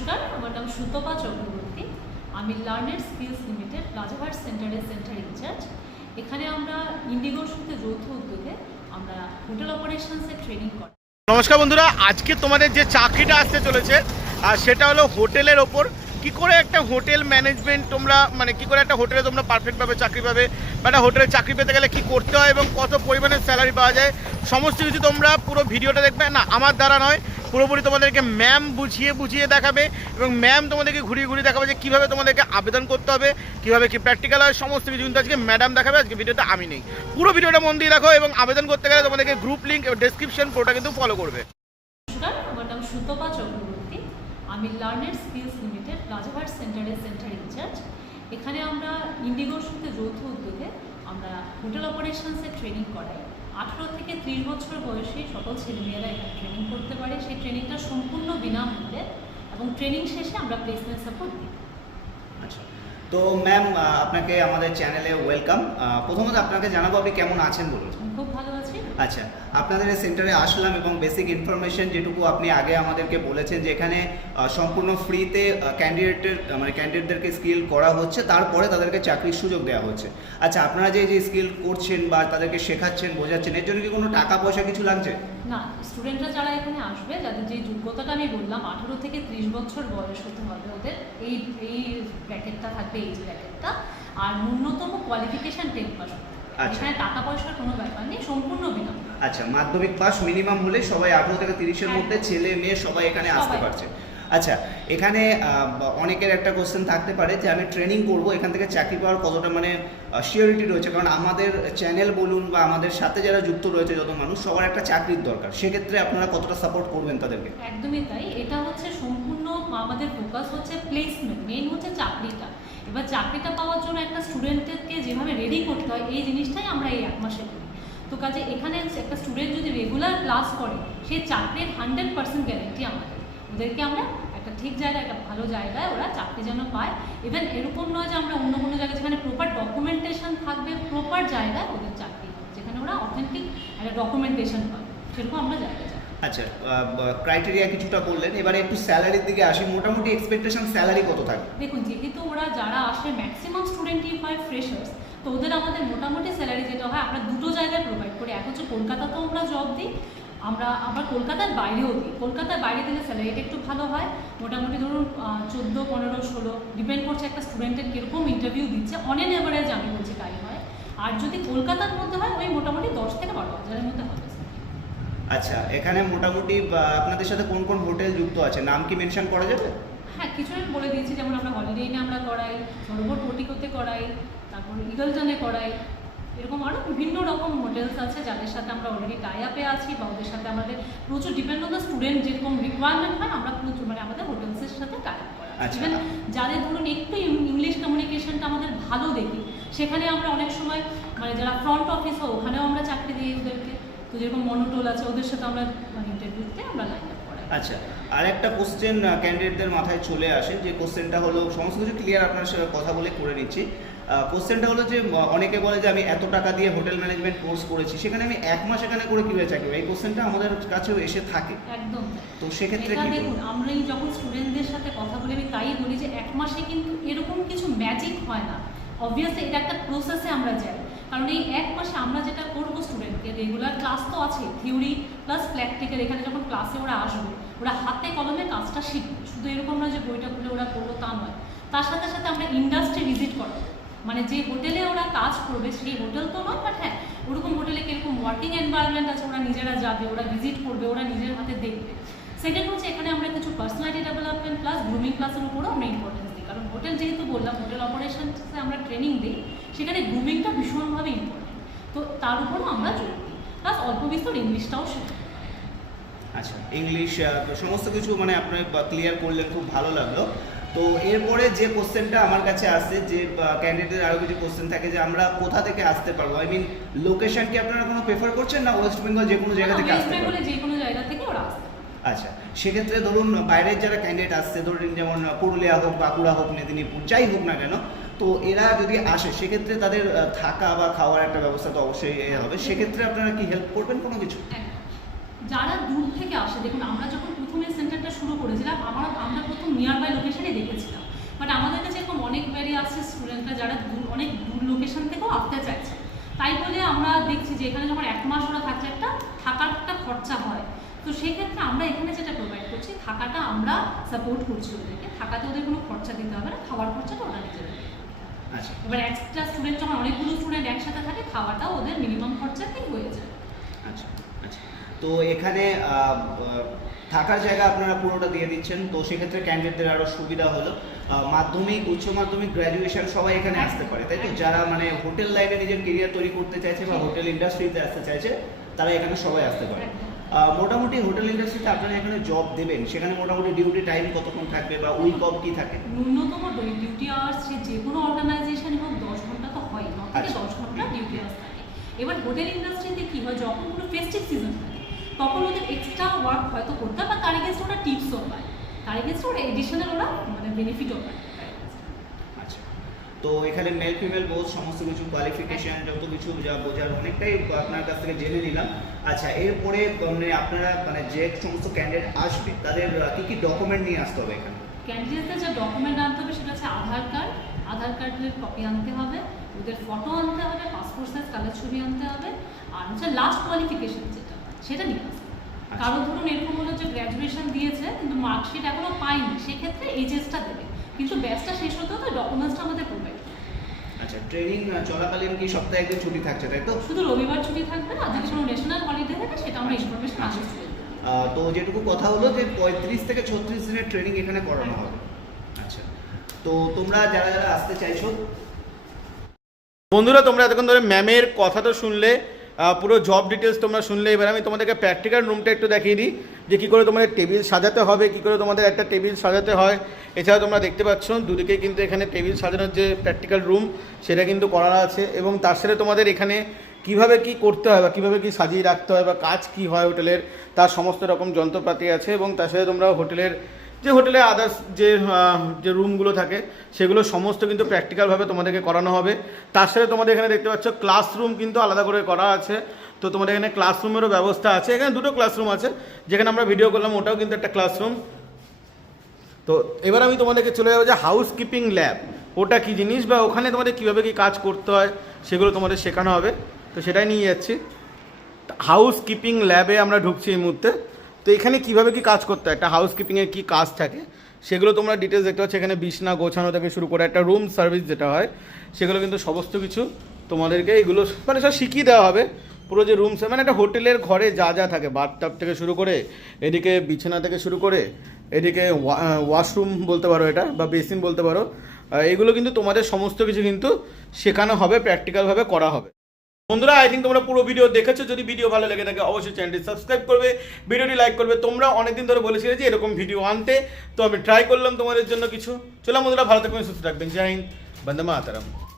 নমস্কার আমার নাম সুতপা চক্রবর্তী। আমি লার্নেড স্কিলস লিমিটেড প্লাজাভার সেন্টারের সেন্টার ইনচার্জ। এখানে আমরা ইন্ডিগো সাথে যৌথ উদ্যোগে আমরা হোটেল অপারেশনসের ট্রেনিং করি নমস্কার বন্ধুরা, আজকে তোমাদের যে চাকরিটা আসতে চলেছে সেটা হলো হোটেলের ওপর। কি করে একটা হোটেল ম্যানেজমেন্ট তোমরা মানে কি করে একটা হোটেলে তোমরা পারফেক্টভাবে চাকরি পাবে? বা একটা হোটেলে চাকরি পেতে গেলে কি করতে হয় এবং কত পরিমাণে স্যালারি পাওয়া যায়? সমস্ত কিছু তোমরা পুরো ভিডিওটা দেখবে। না, আমার দ্বারা নয়, পুরোপুরি তোমাদেরকে ম্যাম বুঝিয়ে বুঝিয়ে দেখাবে এবং ম্যাম তোমাদেরকে ঘুরিয়ে ঘুরিয়ে দেখাবে যে কীভাবে তোমাদেরকে আবেদন করতে হবে, কীভাবে কি প্র্যাকটিক্যাল হয়, সমস্ত কিছু কিন্তু আজকে ম্যাডাম দেখাবে। আজকে ভিডিওটা আমি নেই। পুরো ভিডিওটা মন দিয়ে দেখো এবং আবেদন করতে গেলে তোমাদেরকে গ্রুপ লিঙ্ক এবং ডেসক্রিপশন পুরোটা কিন্তু ফলো করবে। আমি লার্নেড স্কিলস প্লাজাভার সেন্টারের সেন্টার ইনচার্জ এখানে আমরা ইন্ডিগোর সাথে যৌথ উদ্যোগে আমরা হোটেল অপারেশনসের ট্রেনিং করাই। আঠেরো থেকে ত্রিশ বছর বয়সী সকল ছেলেমেয়েরা এখানে ট্রেনিং করতে পারে। সেই ট্রেনিংটা সম্পূর্ণ বিনামূল্যে এবং ট্রেনিং শেষে আমরা প্লেসমেন্ট সাপোর্ট দিই। আচ্ছা তো ম্যাম আপনাকে আমাদের চ্যানেলে ওয়েলকাম প্রথমত আপনাকে জানাব আপনি কেমন আছেন বলুন। খুব ভালো আচ্ছা আপনাদের সেন্টারে আসলাম এবং বেসিক ইনফরমেশন যেটুকু আপনি আগে আমাদেরকে বলেছেন যে এখানে সম্পূর্ণ ফ্রিতে ক্যান্ডিডেটের মানে ক্যান্ডিডেটদেরকে স্কিল করা হচ্ছে, তারপরে তাদেরকে চাকরির সুযোগ দেওয়া হচ্ছে। আচ্ছা আপনারা যে যে স্কিল করছেন বা তাদেরকে শেখাচ্ছেন, বোঝাচ্ছেন, এর জন্য কি কোনো টাকা পয়সা কিছু লাগছে? না স্টুডেন্টরা যারা এখানে আসবে, যাদের যে যোগ্যতাটা আমি বললাম, আঠেরো থেকে ত্রিশ বছর বয়স হতে হবে ওদের, এই এই ব্র্যাকেটটা থাকবে, এই ব্র্যাকেটটা আর ন্যূনতম কোয়ালিফিকেশন টেন আচ্ছা। এখানে টাকা পয়সার কোনো ব্যাপার নেই সম্পূর্ণ বিনামূল্যে আচ্ছা মাধ্যমিক পাস মিনিমাম হলে সবাই আঠেরো থেকে তিরিশের মধ্যে ছেলে মেয়ে সবাই এখানে আসতে পারছে। আচ্ছা এখানে অনেকের একটা কোশ্চেন থাকতে পারে যে আমি ট্রেনিং করব এখান থেকে চাকরি পাওয়ার কতটা মানে শিওরিটি রয়েছে। কারণ আমাদের চ্যানেল বলুন বা আমাদের সাথে যারা যুক্ত রয়েছে যত মানুষ সবার একটা চাকরির দরকার। সেক্ষেত্রে আপনারা কতটা সাপোর্ট করবেন তাদেরকে? একদমই তাই। এটা হচ্ছে সম্পূর্ণ আমাদের ফোকাস হচ্ছে প্লেসমেন্ট মেন হচ্ছে চাকরিটা। এবার চাকরিটা পাওয়ার জন্য একটা রেডি করতে হয় এই জিনিসটাই আমরা এই এক মাসে করি। তো কাজে এখানে একটা স্টুডেন্ট যদি রেগুলার ক্লাস করে সে চাকরির হান্ড্রেড পার্সেন্ট গ্যারেন্টি আমাদের। ওদেরকে আমরা একটা ঠিক জায়গায় একটা ভালো জায়গায় ওরা চাকরি যেন পায়। ইভেন এরকম নয় যে আমরা অন্য কোনো জায়গায় যেখানে প্রপার ডকুমেন্টেশন থাকবে প্রপার জায়গায় ওদের চাকরি যেখানে ওরা অথেন্টিক একটা ডকুমেন্টেশন পাবে। সেরকম আমরা জায়গায় যাই আচ্ছা ক্রাইটেরিয়া কিছুটা বললেন। এবারে একটু স্যালারির দিকে আসি। মোটামুটি এক্সপেকটেশন স্যালারি কত থাকে? দেখুন যেহেতু ওরা যারা আসে ম্যাক্সিমাম স্টুডেন্টই হয় ফ্রেশার্স তো ওদের আমাদের মোটামুটি স্যালারি যেটা হয় আমরা দুটো জায়গায় প্রোভাইড করি। এক হচ্ছে কলকাতাতেও আমরা জব দিই আমরা আবার কলকাতার বাইরেও দিই। কলকাতার বাইরে দিলে স্যালারিটা একটু ভালো হয়। মোটামুটি ধরুন চোদ্দ পনেরো ষোলো ডিপেন্ড করছে একটা স্টুডেন্টের কীরকম ইন্টারভিউ দিচ্ছে। অন এন এভারেজ আমি বলছি তাই হয় আর যদি কলকাতার মধ্যে হয় ওই মোটামুটি দশ থেকে বারো হাজারের মধ্যে হবে। আচ্ছা এখানে মোটামুটি আপনাদের সাথে কোন কোন হোটেল যুক্ত আছে? নাম কি মেনশন করা যাবে? হ্যাঁ কিছু বলে দিয়েছি। যেমন আমরা হলিডে ইনে আমরা করাই সরোবর পোর্টিকোতে করাই। তারপর ইগলটনে করাই। এরকম আরও বিভিন্ন রকম হোটেলস আছে যাদের সাথে আমরা অলরেডি টাই আপে আছি বা ওদের সাথে আমাদের প্রচুর ডিপেন্ড অন দ্য স্টুডেন্ট যেরকম রিকোয়ারমেন্ট হয় আমরা প্রচুর মানে আমাদের হোটেলসের সাথে টাই আপ করা আচ্ছা। ইভেন যাদের ধরুন একটু ইংলিশ কমিউনিকেশনটা আমাদের ভালো দেখি সেখানে আমরা অনেক সময় মানে যারা ফ্রন্ট অফিস হয় ওখানেও আমরা চাকরি দিই ওদেরকে। তো যেরকম মনোটোল আছে ওদের সাথে আমরা মানে ইন্টারভিউতে আমরা লাইন আপ আচ্ছা আর একটা কোশ্চেন ক্যান্ডিডেটদের মাথায় চলে আসে যে কোশ্চেনটা হলো সমস্ত কিছু ক্লিয়ার আপনার সাথে কথা বলে করে নিচ্ছি। কোশ্চেনটা হলো যে অনেকে বলে যে আমি এত টাকা দিয়ে হোটেল ম্যানেজমেন্ট কোর্স করেছি সেখানে আমি এক মাস এখানে করে কীভাবে চাকরি? এই কোশ্চেনটা আমাদের কাছেও এসে থাকে। একদম। তো সেক্ষেত্রে দেখুন আমরা এই যখন স্টুডেন্টদের সাথে কথা বলি আমি তাই বলি যে এক মাসে কিন্তু এরকম কিছু ম্যাজিক হয় না। অবভিয়াসলি এটা একটা প্রসেসে আমরা যাই। কারণ এই এক মাসে আমরা যেটা করব স্টুডেন্টকে রেগুলার ক্লাস তো আছে থিওরি প্লাস প্র্যাকটিক্যাল এখানে যখন ক্লাসে ওরা আসবে ওরা হাতে কলমে কাজটা শিখবে। শুধু এরকম না যে বইটা খুলে ওরা করল তা নয়। তার সাথে সাথে আমরা ইন্ডাস্ট্রি ভিজিট করাবো। মানে যে হোটেলে ওরা কাজ করবে, সেই হোটেল তো নয় বাট হ্যাঁ ওরকম হোটেলে কীরকম ওয়ার্কিং এনভায়রনমেন্ট আছে, ওরা নিজেরা যাবে, ওরা ভিজিট করবে, ওরা নিজের হাতে দেখবে। সেকেন্ড হচ্ছে এখানে আমরা কিছু পার্সোনালিটি ডেভেলপমেন্ট প্লাস গ্রুমিং ক্লাসের উপরও আমরা ইম্পর্টেন্স দিই। কারণ হোটেল যেহেতু বললাম হোটেল অপারেশনসে আমরা ট্রেনিং দিই, সেখানে গ্রুমিংটা ভীষণভাবে ইম্পর্টেন্ট তো তার উপরও আমরা জোর দিই। প্লাস অল্প বিস্তর ইংলিশটাও শেখাই। আচ্ছা ইংলিশ সমস্ত কিছু মানে আপনি ক্লিয়ার করলেন, খুব ভালো লাগল। তো এরপরে যে কোশ্চেনটা আমার কাছে আসে যে ক্যান্ডিডেটের আরও কিছু কোশ্চেন থাকে যে আমরা কোথা থেকে আসতে পারব? আই মিন লোকেশন কি আপনারা কোনো প্রেফার করছেন না ওয়েস্ট বেঙ্গল যে কোনো জায়গা থেকে আসতে পারব? যে কোনো জায়গা থেকে ওরা আসতে। আচ্ছা সেক্ষেত্রে ধরুন বাইরের যারা ক্যান্ডিডেট আসছে ধরুন যেমন পুরুলিয়া হোক বাঁকুড়া হোক মেদিনীপুর যাই হোক না কেন তো এরা যদি আসে সেক্ষেত্রে তাদের থাকা বা খাওয়ার একটা ব্যবস্থা তো অবশ্যই হবে। সেক্ষেত্রে আপনারা কি হেল্প করবেন কোনো কিছু? যারা দূর থেকে আসে দেখুন আমরা যখন প্রথমে সেন্টারটা শুরু করেছিলাম। আমরা আমরা প্রথম নিয়ার বাই লোকেশনে দেখেছিলাম। বাট আমাদের কাছে এরকম অনেক বেরিয়ে আসছে স্টুডেন্টরা যারা দূর অনেক দূর লোকেশন থেকেও আসতে চাইছে। তাই বলে আমরা দেখছি যে এখানে যখন এক মাস ওরা থাকছে একটা থাকার একটা খরচা হয়। তো সেক্ষেত্রে আমরা এখানে যেটা প্রোভাইড করছি থাকাটা আমরা সাপোর্ট করছি ওদেরকে। থাকাতে ওদের কোনো খরচা দিতে হবে না খাওয়ার খরচাটা ওরা নিজেদের দেবে। আচ্ছা। এবার এক্সট্রা স্টুডেন্ট যখন অনেকগুলো স্টুডেন্ট একসাথে থাকে খাওয়াটা ওদের মিনিমাম খরচাতেই হয়ে যায়। আচ্ছা। তো এখানে থাকার জায়গা আপনারা পুরোটা দিয়ে দিচ্ছেন। তো সেক্ষেত্রে ক্যান্ডিডেটদের আরও সুবিধা হলো। মাধ্যমিক উচ্চ মাধ্যমিক গ্র্যাজুয়েশন সবাই এখানে আসতে পারে তাই তো? যারা মানে হোটেল লাইনে নিজের কেরিয়ার তৈরি করতে চাইছে বা হোটেল ইন্ডাস্ট্রিতে আসতে চাইছে তারা এখানে সবাই আসতে পারে। মোটামুটি হোটেল ইন্ডাস্ট্রিতে আপনারা এখানে জব দেবেন। সেখানে মোটামুটি ডিউটি টাইম কতক্ষণ থাকবে বা উইক অফ কি থাকে? ন্যূনতম ডিউটি আওয়ার্স যে কোনো অর্গানাইজেশন হোক দশ ঘণ্টা তো হয় ন থেকে আচ্ছা। দশ ঘণ্টা ডিউটি আওয়ার্স এবার হোটেল ইন্ডাস্ট্রিতে কি হয়? যখন কোনো ফেস্টিভ সিজন থাকে তখন ওদের এক্সট্রা ওয়ার্ক হয়তো করতে হয় বা তার এগেন্স্ট ওরা টিপসও পায়। তার এগেন্স্ট ওরা এডিশনাল ওরা মানে বেনিফিটও পায়। আচ্ছা। তো এখানে মেল ফিমেল বোধ সমস্ত কিছু কোয়ালিফিকেশন যত কিছু যা বোঝার অনেকটাই আপনার কাছ থেকে জেনে নিলাম। আচ্ছা এরপরে মানে আপনারা মানে যে সমস্ত ক্যান্ডিডেট আসবে তাদের কি কি ডকুমেন্ট নিয়ে আসতে হবে এখানে? ক্যান্ডিডেটদের যে ডকুমেন্ট আনতে হবে সেটা হচ্ছে আধার কার্ড আধার কার্ডের কপি আনতে হবে। ওদের ফটো আনতে হবে পাসপোর্ট সাইজ কালার ছবি আনতে হবে আর হচ্ছে লাস্ট কোয়ালিফিকেশন যেটা সেটা নিয়ে আসতে হবে কারও ধরুন এরকম হলো যে গ্র্যাজুয়েশন দিয়েছে কিন্তু মার্কশিট এখনও পাইনি সেক্ষেত্রে এইচএসটা দেবে। কিন্তু ব্যাচটা শেষ হতে হতে ডকুমেন্টসটা আমাদের প্রোভাইড আচ্ছা ট্রেনিং চলাকালীন কি সপ্তাহে একদিন ছুটি থাকছে তাই তো? শুধু রবিবার ছুটি থাকবে আর যদি কোনো ন্যাশনাল হলিডে থাকে সেটা আমরা ইনফরমেশন দেবো। আহ, তো যেটুকু কথা হলো যে পঁয়ত্রিশ থেকে ছত্রিশ দিনের ট্রেনিং এখানে করানো হবে। আচ্ছা। তো তোমরা যারা যারা আসতে চাইছো বন্ধুরা, তোমরা এতক্ষণ ধরে ম্যামের কথা তো শুনলে পুরো জব ডিটেলস তোমরা শুনলে। এবার আমি তোমাদেরকে প্র্যাকটিক্যাল রুমটা একটু দেখিয়ে দিই, যে কী করে তোমাদের টেবিল সাজাতে হবে, কী করে তোমাদের একটা টেবিল সাজাতে হয়। এছাড়া তোমরা দেখতে পাচ্ছ, দুদিকে কিন্তু এখানে টেবিল সাজানোর যে প্র্যাকটিক্যাল রুম সেটা কিন্তু করা আছে এবং তার সাথে তোমাদের এখানে কীভাবে কি করতে হয় বা কীভাবে কি সাজিয়ে রাখতে হয় বা কাজ কি হয় হোটেলের, তার সমস্ত রকম যন্ত্রপাতি আছে এবং তার সাথে তোমরা হোটেলের যে হোটেলে আদার্স যে যে রুমগুলো থাকে, সেগুলো সমস্ত কিন্তু প্র্যাকটিক্যালভাবে তোমাদেরকে করানো হবে। তার সাথে তোমাদের এখানে দেখতে পাচ্ছ ক্লাসরুম কিন্তু আলাদা করে করা আছে। তো তোমাদের এখানে ক্লাসরুমেরও ব্যবস্থা আছে। এখানে দুটো ক্লাসরুম আছে। যেখানে আমরা ভিডিও করলাম, ওটাও কিন্তু একটা ক্লাসরুম তো এবার আমি তোমাদেরকে চলে যাব যে হাউস কিপিং ল্যাব ওটা কি জিনিস বা ওখানে তোমাদের কীভাবে কি কাজ করতে হয়, সেগুলো তোমাদের শেখানো হবে। তো সেটাই নিয়ে যাচ্ছি। হাউস কিপিং ল্যাবে আমরা ঢুকছি এই মুহূর্তে। তো এখানে কীভাবে কি কাজ করতে হয়? একটা হাউস কিপিংয়ের কী কাজ থাকে? সেগুলো তোমরা ডিটেলস দেখতে পাচ্ছ। এখানে বিছনা গোছানো থেকে শুরু করে একটা রুম সার্ভিস যেটা হয়, সেগুলো কিন্তু সমস্ত কিছু তোমাদেরকে এগুলো মানে সব শিখিয়ে দেওয়া হবে। পুরো যে রুম মানে একটা হোটেলের ঘরে যা যা থাকে বাথটাব থেকে শুরু করে, এদিকে বিছানা থেকে শুরু করে, এদিকে ওয়াশরুম বলতে পারো এটা, বা বেসিন বলতে পারো এগুলো কিন্তু তোমাদের সমস্ত কিছু কিন্তু শেখানো হবে প্র্যাকটিক্যালভাবে করা হবে। বন্ধুরা আই থিঙ্ক তোমরা পুরো ভিডিও দেখেছ। যদি ভিডিও ভালো লেগে থাকে, অবশ্যই চ্যানেলটি সাবস্ক্রাইব করবে। ভিডিওটি লাইক করবে। তোমরা অনেকদিন ধরে বলেছিলে যে এরকম ভিডিও আনতে। তো আমি ট্রাই করলাম তোমাদের জন্য কিছু। চলো বন্ধুরা, ভালো থাকবেন, সুস্থ থাকবেন। জয় হিন্দ, বন্দে মাতারাম।